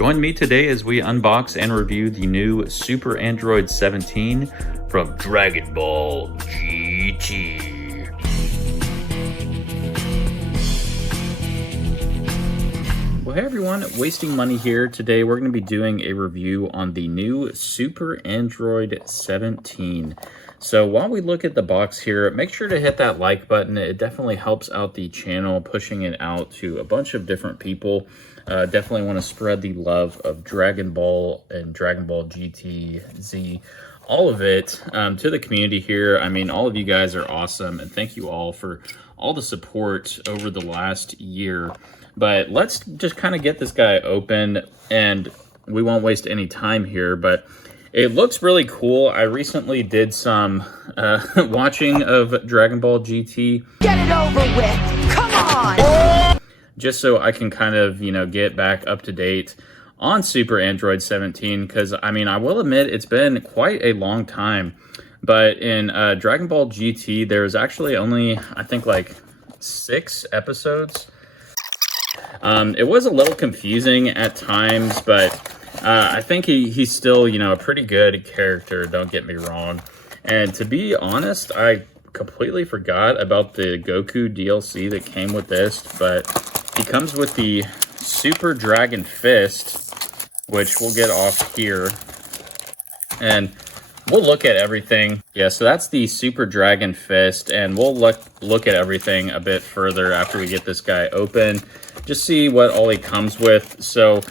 Join me today as we unbox and review the new Super Android 17 from Dragon Ball GT. Well, hey everyone, Wasting Money here. Today we're going to be doing a review on the new Super Android 17. So while we look at the box here, make sure to hit that like button. It definitely helps out the channel, pushing it out to a bunch of different people. Definitely want to spread the love of Dragon Ball and Dragon Ball GT, Z, all of it to the community here. I mean, all of you guys are awesome, and thank you all for all the support over the last year. But let's just kind of get this guy open, and we won't waste any time here, but it looks really cool. I recently did some watching of Dragon Ball GT. Get it over with! Come on! Just so I can kind of, get back up to date on Super Android 17, because, I mean, I will admit it's been quite a long time. But in Dragon Ball GT, there's actually only, I think, like 6 episodes. It was a little confusing at times, but I think he's still, a pretty good character, don't get me wrong. And to be honest, I completely forgot about the Goku DLC that came with this, but he comes with the Super Dragon Fist, which we'll get off here. And we'll look at everything. Yeah, so that's the Super Dragon Fist, and we'll look at everything a bit further after we get this guy open. Just see what all he comes with. So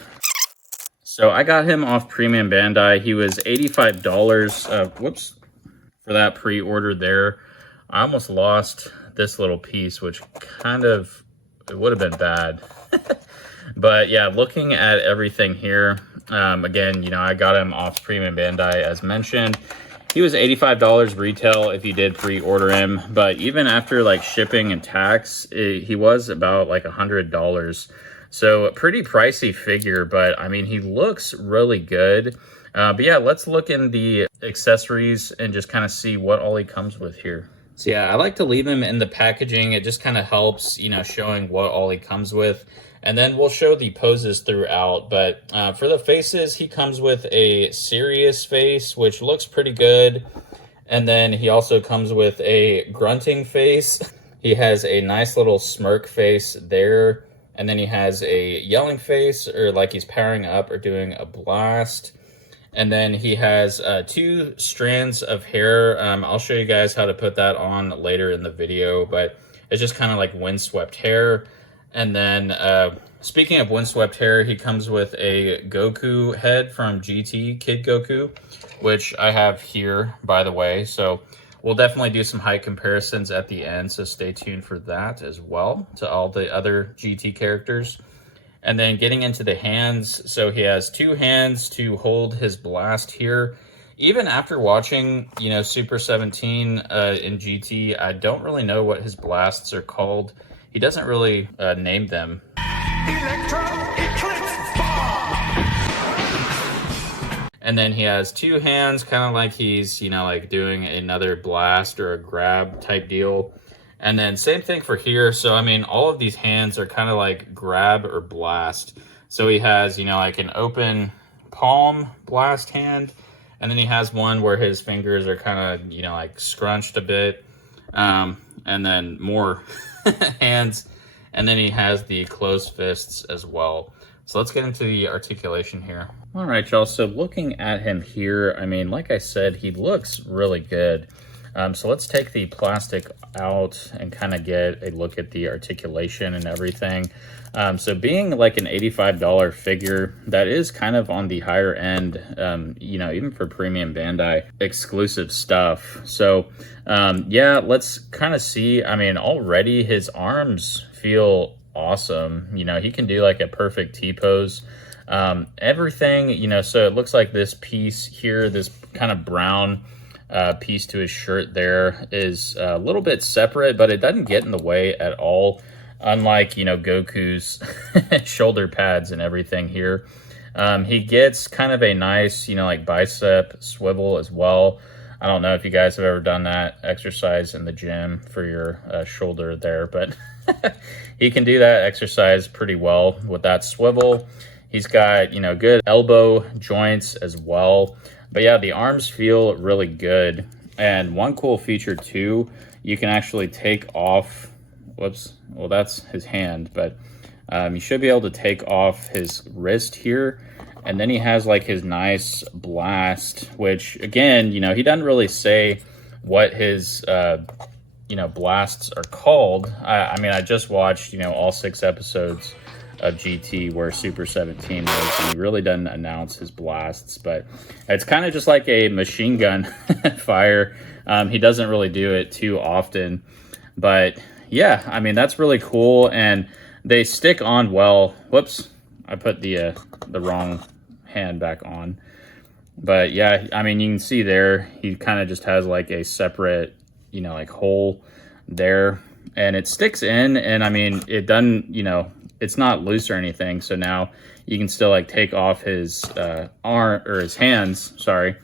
I got him off Premium Bandai. He was $85. Whoops, for that pre-order there. I almost lost this little piece, which kind of, it would have been bad. But yeah, looking at everything here, again, I got him off Premium Bandai as mentioned. He was $85 retail if you did pre-order him, but even after like shipping and tax, he was about like $100. So a pretty pricey figure, but I mean, he looks really good. But yeah, let's look in the accessories and just kind of see what all he comes with here. So yeah, I like to leave him in the packaging. It just kind of helps, showing what all he comes with. And then we'll show the poses throughout. But for the faces, he comes with a serious face, which looks pretty good. And then he also comes with a grunting face. He has a nice little smirk face there. And then he has a yelling face, or like he's powering up or doing a blast. And then he has 2 strands of hair. I'll show you guys how to put that on later in the video, but it's just kind of like windswept hair. And then speaking of windswept hair, he comes with a Goku head from GT, Kid Goku, which I have here, by the way. So we'll definitely do some height comparisons at the end, so stay tuned for that as well to all the other GT characters. And then getting into the hands, so he has 2 hands to hold his blast here. Even after watching, Super 17 in GT, I don't really know what his blasts are called. He doesn't really name them. Electro Eclipse Bomb! And then he has 2 hands, kind of like he's, like doing another blast or a grab type deal. And then same thing for here. So, I mean, all of these hands are kind of like grab or blast. So he has, like an open palm blast hand. And then he has one where his fingers are kind of, like scrunched a bit. And then more hands. And then he has the closed fists as well. So let's get into the articulation here. All right, y'all. So looking at him here, I mean, like I said, he looks really good. So let's take the plastic out and kind of get a look at the articulation and everything. So being like an $85 figure, that is kind of on the higher end, even for Premium Bandai exclusive stuff. So yeah, let's kind of see. I mean, already his arms feel awesome. He can do like a perfect T-pose. Everything, so it looks like this piece here, this kind of brown piece to his shirt there is a little bit separate, but it doesn't get in the way at all, unlike Goku's shoulder pads and everything here. He gets kind of a nice like bicep swivel as well. I don't know if you guys have ever done that exercise in the gym for your shoulder there, but he can do that exercise pretty well with that swivel. He's got, you know, good elbow joints as well. But yeah, the arms feel really good. And one cool feature too, you can actually take off, whoops, well, that's his hand, but you should be able to take off his wrist here. And then he has like his nice blast, which again, you know, he doesn't really say what his, you know, blasts are called. I mean, I just watched, you know, all 6 episodes of GT where Super 17 was, and he really doesn't announce his blasts, but it's kind of just like a machine gun fire. He doesn't really do it too often, but yeah, I mean, that's really cool, and they stick on well. Whoops, I put the wrong hand back on. But yeah, I mean, you can see there, he kind of just has like a separate, you know, like hole there, and it sticks in, and I mean, it doesn't, you know, it's not loose or anything. So now you can still like take off his arm or his hands, sorry,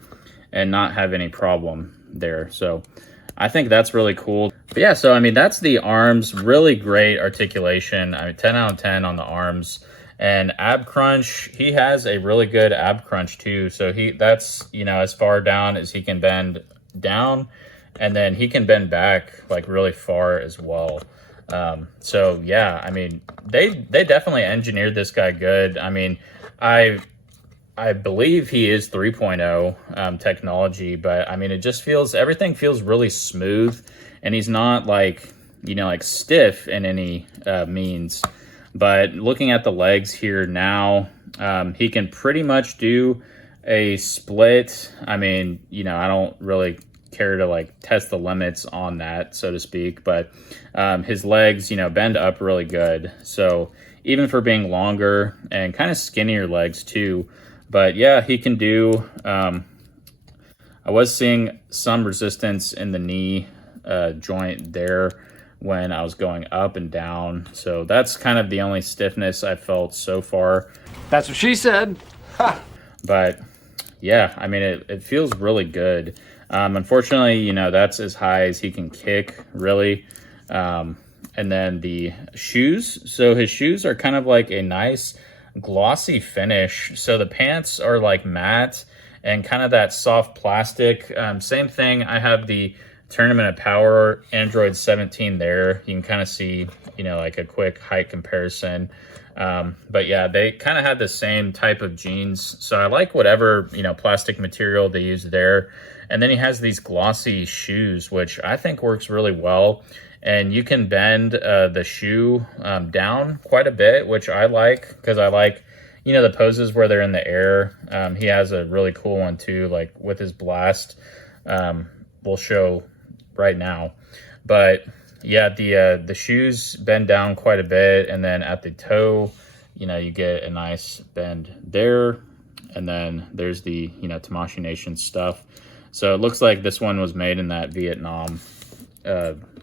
and not have any problem there. So I think that's really cool. But yeah, so I mean, that's the arms. Really great articulation. I mean, 10 out of 10 on the arms. And ab crunch, he has a really good ab crunch too. So that's, you know, as far down as he can bend down, and then he can bend back like really far as well. So yeah, I mean, they definitely engineered this guy good. I mean, I believe he is 3.0 technology, but I mean, it just feels, everything feels really smooth, and he's not like, you know, like stiff in any means. But looking at the legs here now, he can pretty much do a split. I mean, you know, I don't really care to like test the limits on that, so to speak, but his legs, you know, bend up really good. So even for being longer and kind of skinnier legs too, but yeah, he can do, I was seeing some resistance in the knee joint there when I was going up and down. So that's kind of the only stiffness I felt so far. That's what she said. Ha! But yeah, I mean, it feels really good. Unfortunately, you know, that's as high as he can kick, really. And then the shoes. So his shoes are kind of like a nice glossy finish. So the pants are like matte and kind of that soft plastic. Same thing. I have the Tournament of Power Android 17 there. You can kind of see, you know, like a quick height comparison. But yeah, they kind of had the same type of jeans. So I like whatever, you know, plastic material they use there. And then he has these glossy shoes, which I think works really well. And you can bend the shoe down quite a bit, which I like, because I like, you know, the poses where they're in the air. He has a really cool one too, like with his blast. We'll show right now. But yeah, the shoes bend down quite a bit, and then at the toe, you know, you get a nice bend there, and then there's the, you know, Tamashii Nation stuff. So it looks like this one was made in that Vietnam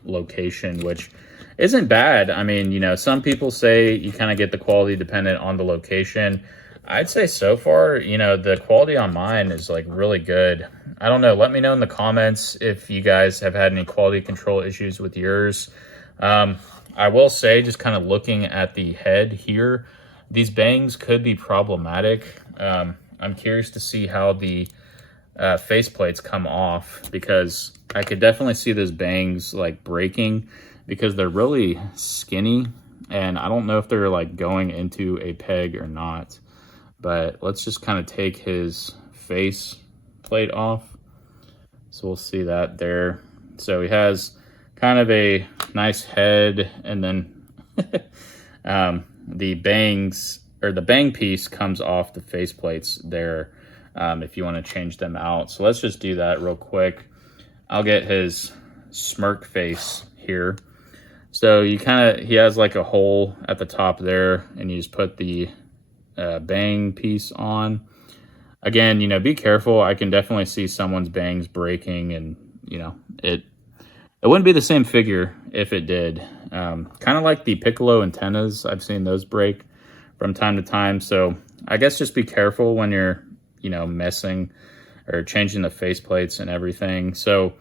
location, which isn't bad. I mean, you know, some people say you kind of get the quality dependent on the location. I'd say so far, you know, the quality on mine is like really good. I don't know. Let me know in the comments if you guys have had any quality control issues with yours. I will say, just kind of looking at the head here, these bangs could be problematic. I'm curious to see how the faceplates come off, because I could definitely see those bangs like breaking because they're really skinny, and I don't know if they're like going into a peg or not. But let's just kind of take his face plate off. So we'll see that there. So he has kind of a nice head, and then the bangs, or the bang piece, comes off the face plates there if you want to change them out. So let's just do that real quick. I'll get his smirk face here. So you kind of, he has like a hole at the top there, and you just put the bang piece on. Again, you know, be careful. I can definitely see someone's bangs breaking, and you know, it wouldn't be the same figure if it did. Kind of like the Piccolo antennas, I've seen those break from time to time. So I guess just be careful when you're, you know, messing or changing the faceplates and everything. So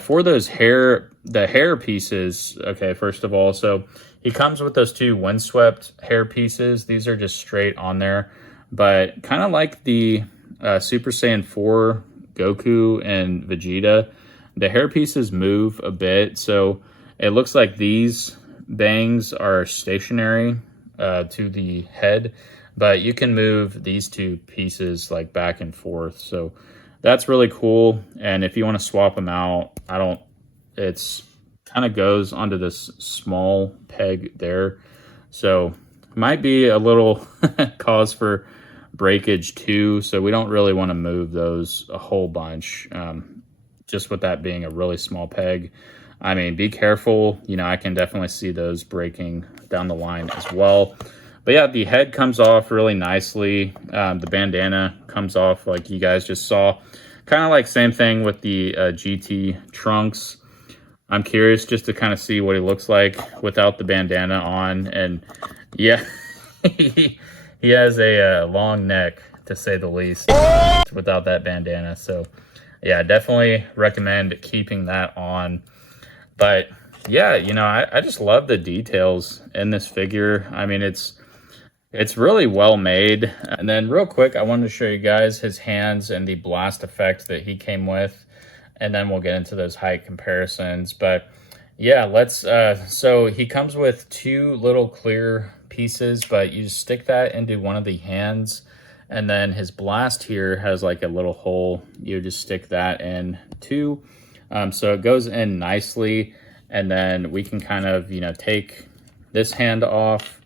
for those the hair pieces, okay, first of all, so he comes with those two windswept hair pieces. These are just straight on there, but kind of like the Super Saiyan 4 Goku and Vegeta, the hair pieces move a bit. So it looks like these bangs are stationary to the head, but you can move these two pieces like back and forth. So that's really cool. And if you want to swap them out, it's kind of goes onto this small peg there. So might be a little cause for breakage too. So we don't really want to move those a whole bunch. Just with that being a really small peg. I mean, be careful. You know, I can definitely see those breaking down the line as well. But yeah, the head comes off really nicely. The bandana comes off like you guys just saw. Kind of like same thing with the GT trunks. I'm curious just to kind of see what he looks like without the bandana on. And yeah, he has a long neck, to say the least, without that bandana. So yeah, definitely recommend keeping that on. But yeah, you know, I just love the details in this figure. I mean, it's really well made. And then real quick, I wanted to show you guys his hands and the blast effect that he came with. And then we'll get into those height comparisons. But yeah, so he comes with two little clear pieces, but you just stick that into one of the hands. And then his blast here has like a little hole. You just stick that in too. So it goes in nicely. And then we can kind of, you know, take this hand off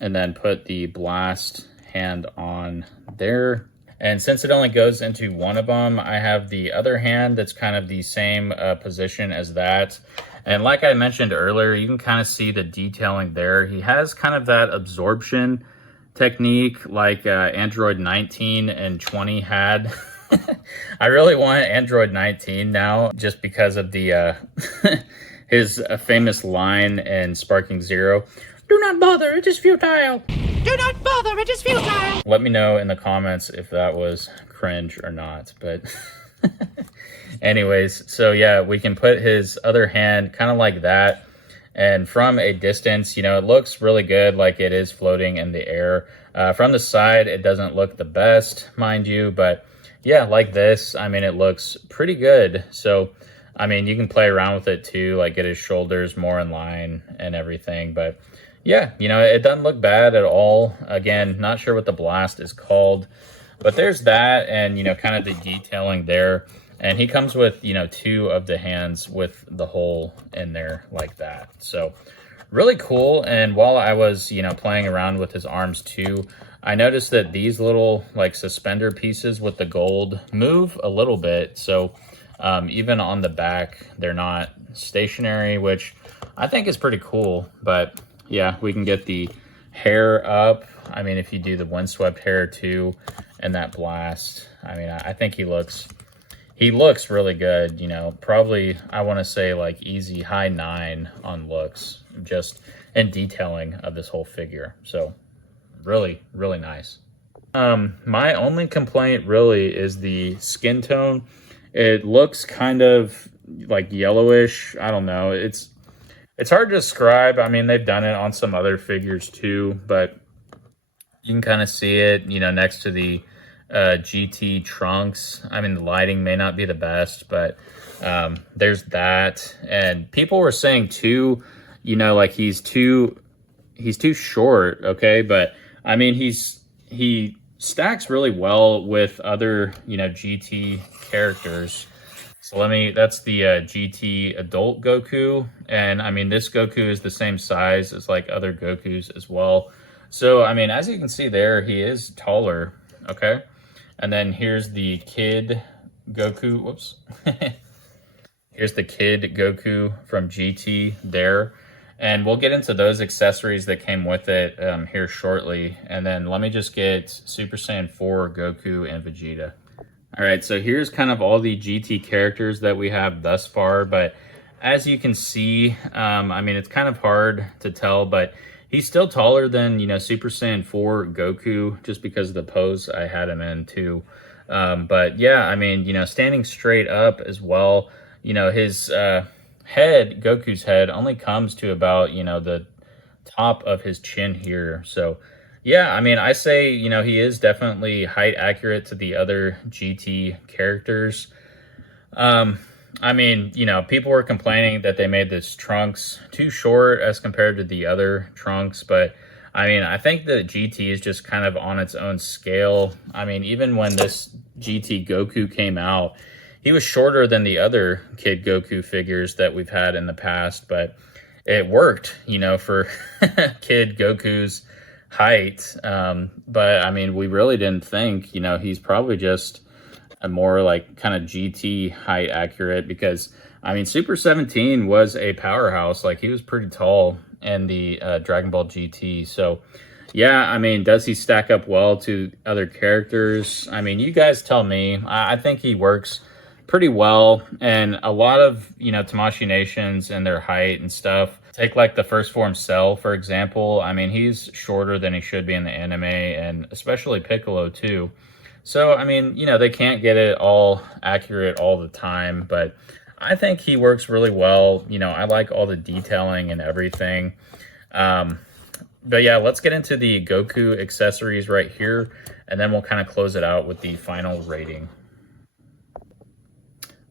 and then put the blast hand on there. And since it only goes into one of them, I have the other hand that's kind of the same position as that. And like I mentioned earlier, you can kind of see the detailing there. He has kind of that absorption technique like Android 19 and 20 had. I really want Android 19 now just because of the his famous line in Sparking Zero. Do not bother, it is futile. Do not bother, it is futile. Let me know in the comments if that was cringe or not. But anyways, so yeah, we can put his other hand kind of like that. And from a distance, you know, it looks really good, like it is floating in the air. From the side, it doesn't look the best, mind you. But yeah, like this, I mean, it looks pretty good. So, I mean, you can play around with it too, like get his shoulders more in line and everything. But yeah, you know, it doesn't look bad at all. Again, not sure what the blast is called, but there's that, and, you know, kind of the detailing there. And he comes with, you know, two of the hands with the hole in there like that. So really cool. And while I was, you know, playing around with his arms too, I noticed that these little like suspender pieces with the gold move a little bit. So even on the back, they're not stationary, which I think is pretty cool. But yeah, we can get the hair up. I mean, if you do the windswept hair too, and that blast, I mean, I think he looks really good. You know, probably I want to say like easy high 9 on looks, just in detailing of this whole figure. So really, really nice. My only complaint really is the skin tone. It looks kind of like yellowish. I don't know. It's hard to describe. I mean, they've done it on some other figures too, but you can kind of see it, you know, next to the GT trunks. I mean, the lighting may not be the best, but there's that. And people were saying too, you know, like he's too short, okay? But I mean, he stacks really well with other, you know, GT characters. So that's the GT adult Goku. And I mean, this Goku is the same size as like other Gokus as well. So, I mean, as you can see there, he is taller, okay? And then here's the kid Goku, whoops. Here's the kid Goku from GT there. And we'll get into those accessories that came with it here shortly. And then let me just get Super Saiyan 4, Goku, and Vegeta. All right, so here's kind of all the GT characters that we have thus far. But as you can see, I mean, it's kind of hard to tell, but he's still taller than, you know, Super Saiyan 4 Goku, just because of the pose I had him in too. But yeah, I mean, you know, standing straight up as well, you know, his head, Goku's head, only comes to about, you know, the top of his chin here. So yeah, I mean, I say, you know, he is definitely height accurate to the other GT characters. I mean, you know, people were complaining that they made this Trunks too short as compared to the other Trunks, but I mean, I think the GT is just kind of on its own scale. I mean, even when this GT Goku came out, he was shorter than the other Kid Goku figures that we've had in the past, but it worked, you know, for Kid Goku's height. But I mean, we really didn't think, you know, he's probably just a more like kind of GT height accurate, because I mean, Super 17 was a powerhouse. Like, he was pretty tall in the Dragon Ball GT. So yeah, I mean, does he stack up well to other characters? I mean, you guys tell me. I think he works pretty well, and a lot of, you know, Tamashii Nations and their height and stuff. Take like the first form Cell, for example. I mean, he's shorter than he should be in the anime, and especially Piccolo too. So, I mean, you know, they can't get it all accurate all the time, but I think he works really well. You know, I like all the detailing and everything. But yeah, let's get into the Goku accessories right here, and then we'll kind of close it out with the final rating.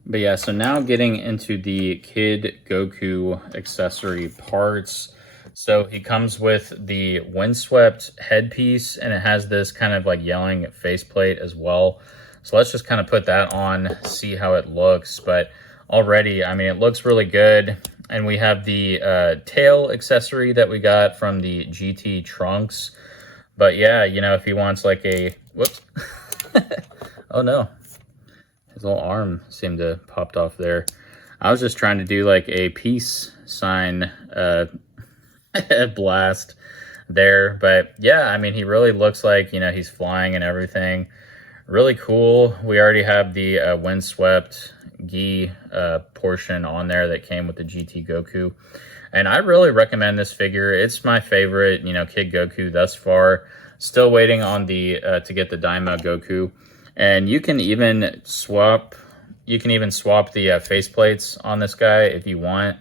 But yeah, so now getting into the Kid Goku accessory parts. So he comes with the windswept headpiece, and it has this kind of like yelling faceplate as well. So let's just kind of put that on, see how it looks. But already, I mean, it looks really good. And we have the tail accessory that we got from the GT Trunks. But yeah, you know, if he wants like a, whoops. Oh no. His little arm seemed to popped off there. I was just trying to do like a peace sign blast there. But yeah, I mean, he really looks like, you know, he's flying and everything. Really cool. We already have the windswept gi portion on there that came with the GT Goku. And I really recommend this figure. It's my favorite, you know, Kid Goku thus far. Still waiting on the to get the Daima Goku. And you can even swap the faceplates on this guy if you want.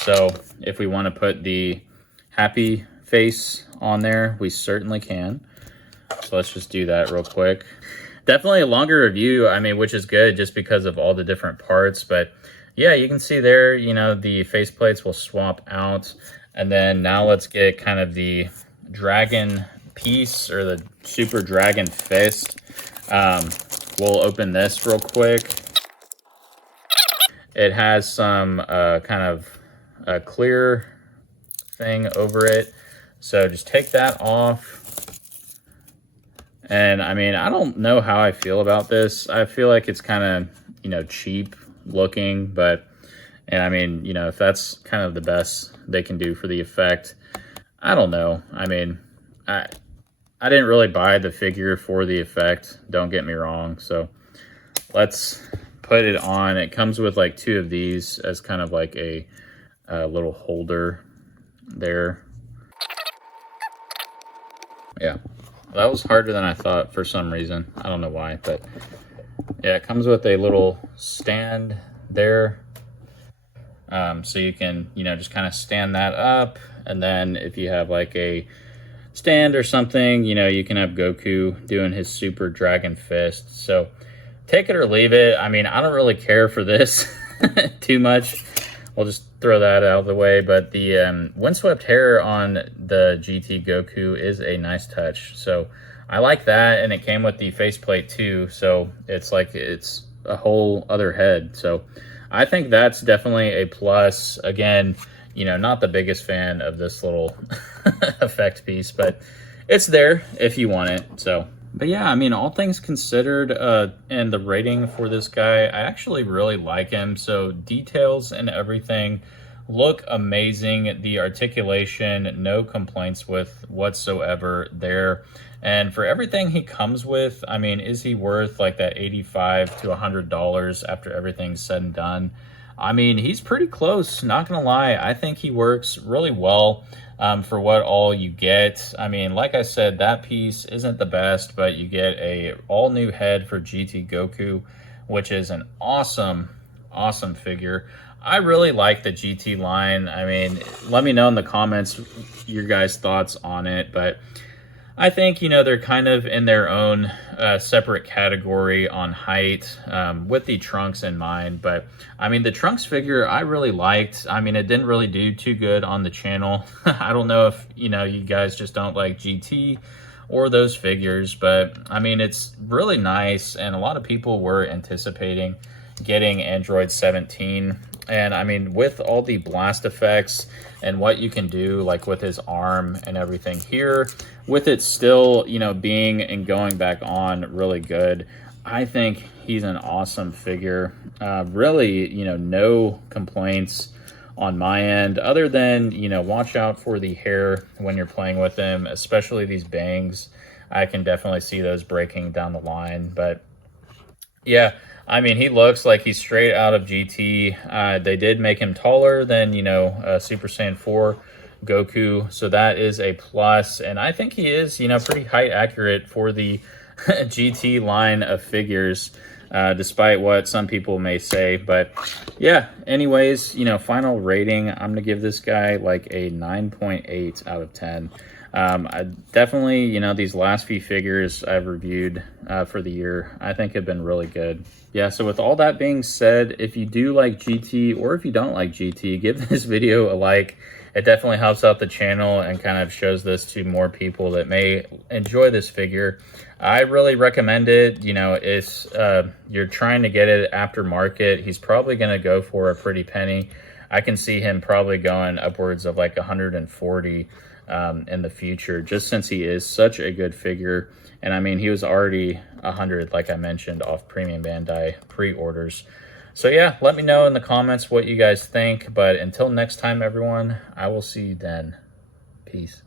So if we want to put the happy face on there, we certainly can. So let's just do that real quick. Definitely a longer review, I mean, which is good just because of all the different parts. But yeah, you can see there, you know, the faceplates will swap out. And then now let's get kind of the dragon piece, or the Super Dragon Fist. We'll open this real quick. It has some kind of a clear thing over it. So just take that off. And I mean, I don't know how I feel about this. I feel like it's kind of, you know, cheap looking, but, and I mean, you know, if that's kind of the best they can do for the effect, I don't know. I mean, I didn't really buy the figure for the effect, don't get me wrong. So let's put it on. It comes with like 2 of these as kind of like a little holder there. Yeah, that was harder than I thought for some reason. I don't know why, but yeah, it comes with a little stand there. So you can, you know, just kind of stand that up. And then if you have like a stand or something, you know, you can have Goku doing his Super Dragon Fist. So take it or leave it. I mean, I don't really care for this too much. We'll just throw that out of the way. But the windswept hair on the GT Goku is a nice touch. So I like that. And it came with the faceplate too. So it's like it's a whole other head. So I think that's definitely a plus. Again, you know, not the biggest fan of this little effect piece, but it's there if you want it. So, but yeah, I mean, all things considered, and the rating for this guy, I actually really like him. So details and everything look amazing. The articulation, no complaints with whatsoever there. And for everything he comes with, I mean, is he worth like that $85 to $100 after everything's said and done? I mean, he's pretty close, not gonna lie. I think he works really well for what all you get. I mean, like I said, that piece isn't the best, but you get a all new head for GT Goku, which is an awesome figure. I really like the GT line. I mean, let me know in the comments your guys' thoughts on it, but I think, you know, they're kind of in their own separate category on height with the Trunks in mind. But, I mean, the Trunks figure I really liked. I mean, it didn't really do too good on the channel. I don't know if, you know, you guys just don't like GT or those figures. But, I mean, it's really nice. And a lot of people were anticipating getting Android 17. And I mean, with all the blast effects and what you can do, like with his arm and everything here, with it still, you know, being and going back on really good, I think he's an awesome figure. Really, you know, no complaints on my end, other than, you know, watch out for the hair when you're playing with him, especially these bangs. I can definitely see those breaking down the line, but yeah, I mean, he looks like he's straight out of GT. They did make him taller than, you know, Super Saiyan 4 Goku, so that is a plus. And I think he is, you know, pretty height accurate for the GT line of figures, despite what some people may say. But yeah, anyways, you know, final rating, I'm going to give this guy like a 9.8 out of 10. I definitely, you know, these last few figures I've reviewed for the year, I think have been really good. Yeah, so with all that being said, if you do like GT or if you don't like GT, give this video a like. It definitely helps out the channel and kind of shows this to more people that may enjoy this figure. I really recommend it. You know, it's you're trying to get it aftermarket. He's probably going to go for a pretty penny. I can see him probably going upwards of like 140 in the future, just since he is such a good figure. And I mean, he was already 100, like I mentioned, off Premium Bandai pre-orders. So yeah, let me know in the comments what you guys think. But until next time, everyone, I will see you then. Peace.